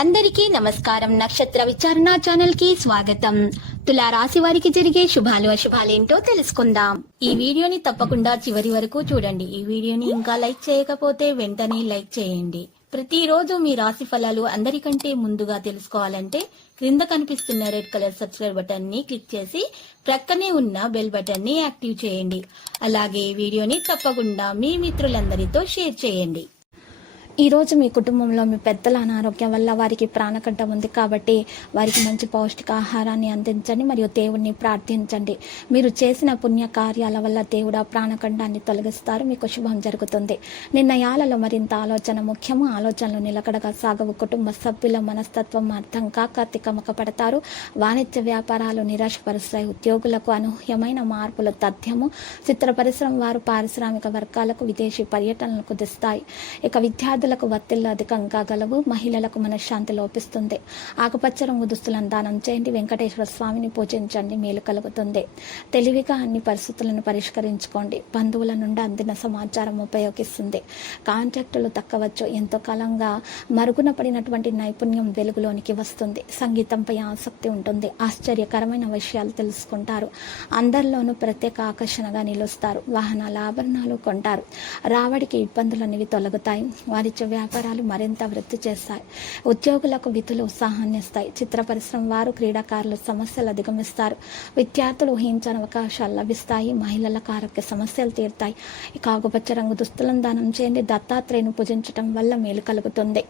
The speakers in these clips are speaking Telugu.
అందరికీ నమస్కారం. నక్షత్ర విచారణ ఛానల్ కి స్వాగతం. తులా రాశి వారికి జరిగే శుభాలు అశుభాలేంటో తెలుసుకుందాం. ఈ వీడియోని తప్పకుండా చివరి వరకు చూడండి. ఈ వీడియోని ఇంకా లైక్ చేయకపోతే వెంటనే లైక్ చేయండి. ప్రతిరోజు మీ రాశి ఫలాలు అందరికంటే ముందుగా తెలుసుకోవాలంటే క్రింద కనిపిస్తున్న రెడ్ కలర్ సబ్స్క్రైబ్ బటన్ ని క్లిక్ చేసి ప్రక్కనే ఉన్న బెల్ బటన్ ని యాక్టివ్ చేయండి. అలాగే ఈ వీడియోని తప్పకుండా మీ మిత్రులందరితో షేర్ చేయండి. ఈ రోజు మీ కుటుంబంలో మీ పెద్దల అనారోగ్యం వల్ల వారికి ప్రాణకంఠ ఉంది కాబట్టి వారికి మంచి పౌష్టికాహారాన్ని అందించండి మరియు దేవుణ్ణి ప్రార్థించండి. మీరు చేసిన పుణ్య కార్యాల వల్ల దేవుడు ఆ ప్రాణకంఠాన్ని తొలగిస్తారు. మీకు శుభం జరుగుతుంది. నిర్ణయాలలో మరింత ఆలోచన ముఖ్యము. ఆలోచనలు నిలకడగా సాగవు. కుటుంబ సభ్యుల మనస్తత్వం అర్థం కాక తికమకపడతారు. వాణిజ్య వ్యాపారాలు నిరాశపరుస్తాయి. ఉద్యోగులకు అనూహ్యమైన మార్పులు తథ్యము. చిత్ర పరిశ్రమ వారు పారిశ్రామిక వర్గాలకు విదేశీ పర్యటనలు కుదిస్తాయి. ఇక విద్యార్థులకు ఒత్తిళ్లు అధికంగా గలవు. మహిళలకు మనశ్శాంతి లోపిస్తుంది. ఆకుపచ్చ రంగు దుస్తులను దానం చేయండి. వెంకటేశ్వర స్వామిని పూజించండి. మేలు కలుగుతుంది. తెలివిగా అన్ని పరిస్థితులను పరిష్కరించుకోండి. బంధువుల నుండి అందిన సమాచారం ఉపయోగిస్తుంది. కాంట్రాక్టులు దక్కవచ్చు. ఎంతో కాలంగా మరుగున పడినటువంటి నైపుణ్యం వెలుగులోనికి వస్తుంది. సంగీతంపై ఆసక్తి ఉంటుంది. ఆశ్చర్యకరమైన విషయాలు తెలుసుకుంటారు. అందరిలోనూ ప్రత్యేక ఆకర్షణగా నిలుస్తారు. వాహనాల ఆభరణాలు కొంటారు. రావడికి ఇబ్బందులనేవి తొలగుతాయి. వాణిజ్య వ్యాపారాలు మరింత వృద్ధి చేస్తాయి. ఉద్యోగులకు విధులు ఉత్సాహాన్ని ఇస్తాయి. చిత్ర పరిశ్రమ వారు క్రీడాకారులు సమస్యలు అధిగమిస్తారు. విద్యార్థులు ఊహించని అవకాశాలు లభిస్తాయి. మహిళలకు ఆరోగ్య సమస్యలు తీరుతాయి. ఇక ఆకుపచ్చ రంగు దుస్తులను దానం చేయండి. దత్తాత్రేయుని పూజించడం వల్ల మేలు కలుగుతుంది.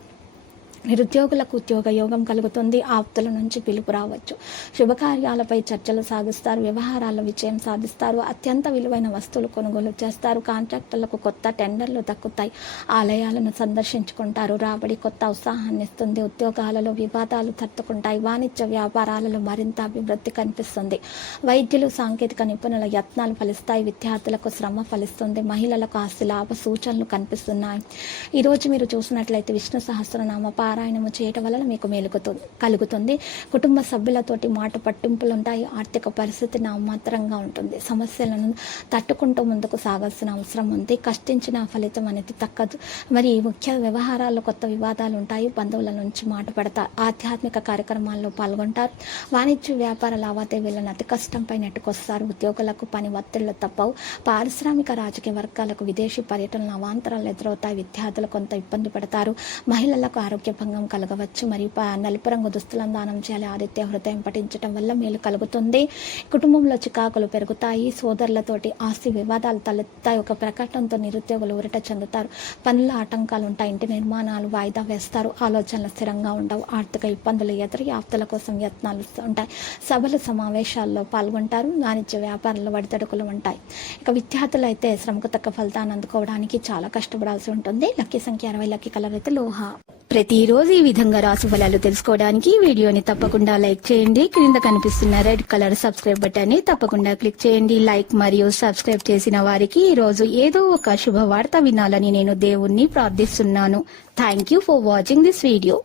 నిరుద్యోగులకు ఉద్యోగ యోగం కలుగుతుంది. ఆప్తుల నుంచి పిలుపు రావచ్చు. శుభకార్యాలపై చర్చలు సాగిస్తారు. వ్యవహారాల్లో విజయం సాధిస్తారు. అత్యంత విలువైన వస్తువులు కొనుగోలు చేస్తారు. కాంట్రాక్టర్లకు కొత్త టెండర్లు దక్కుతాయి. ఆలయాలను సందర్శించుకుంటారు. రాబడి కొత్త ఉత్సాహాన్ని ఇస్తుంది. ఉద్యోగాలలో వివాదాలు తట్టుకుంటాయి. వాణిజ్య వ్యాపారాలలో మరింత అభివృద్ధి కనిపిస్తుంది. వైద్యులు సాంకేతిక నిపుణుల యత్నాలు ఫలిస్తాయి. విద్యార్థులకు శ్రమ ఫలిస్తుంది. మహిళలకు ఆస్తి లాభ సూచనలు కనిపిస్తున్నాయి. ఈరోజు మీరు చూసినట్లయితే విష్ణు సహస్రనామ పారాయణము చేయటం వలన మీకు మేలు కలుగుతుంది. కుటుంబ సభ్యులతోటి మాట పట్టింపులు ఉంటాయి. ఆర్థిక పరిస్థితి నామాత్రంగా ఉంటుంది. సమస్యలను తట్టుకుంటూ ముందుకు సాగాల్సిన అవసరం ఉంది. కష్టించిన ఫలితం అనేది తక్కదు. మరి ముఖ్య వ్యవహారాల్లో కొత్త వివాదాలు ఉంటాయి. బంధువుల నుంచి మాట పడతారు. ఆధ్యాత్మిక కార్యక్రమాల్లో పాల్గొంటారు. వాణిజ్య వ్యాపార లావాదేవీలను అతి కష్టంపై నెట్టుకొస్తారు. ఉద్యోగులకు పని ఒత్తిళ్లు తప్పవు. పారిశ్రామిక రాజకీయ వర్గాలకు విదేశీ పర్యటనలు అవాంతరాలు ఎదురవుతాయి. విద్యార్థులు కొంత ఇబ్బంది పడతారు. మహిళలకు ఆరోగ్య భంగం కలగవచ్చు. మరియు నలుపు రంగు దుస్తులను దానం చేయాలి. ఆదిత్య హృదయం పఠించడం వల్ల మేలు కలుగుతుంది. కుటుంబంలో చికాకులు పెరుగుతాయి. సోదరులతోటి ఆస్తి వివాదాలు తలెత్తాయి. ఒక ప్రకటనతో నిరుద్యోగులు ఊరట చెందుతారు. పనుల ఆటంకాలు ఉంటాయి. ఇంటి నిర్మాణాలు వాయిదా వేస్తారు. ఆలోచనలు స్థిరంగా ఉండవు. ఆర్థిక ఇబ్బందులు ఎదురు ఆప్తుల కోసం యత్నాలు ఉంటాయి. సభలు సమావేశాల్లో పాల్గొంటారు. వాణిజ్య వ్యాపారాల్లో వడితడుకులు ఉంటాయి. ఇక విద్యార్థులు అయితే శ్రమకు తగ్గ ఫలితాన్ని అందుకోవడానికి చాలా కష్టపడాల్సి ఉంటుంది. లక్కీ సంఖ్య 60. లక్కీ కలర్ అయితే లోహ. ప్రతిరోజు ఈ విధంగా రాశి ఫలాలు తెలుసుకోవడానికి వీడియోని తప్పకుండా లైక్ చేయండి. క్రింద కనిపిస్తున్న రెడ్ కలర్ సబ్స్క్రైబ్ బటన్ ని తప్పకుండా క్లిక్ చేయండి. లైక్ మరియు సబ్స్క్రైబ్ చేసిన వారికి ఈ రోజు ఏదో ఒక శుభవార్త వినాలని నేను దేవుణ్ణి ప్రార్థిస్తున్నాను. Thank you for watching this video.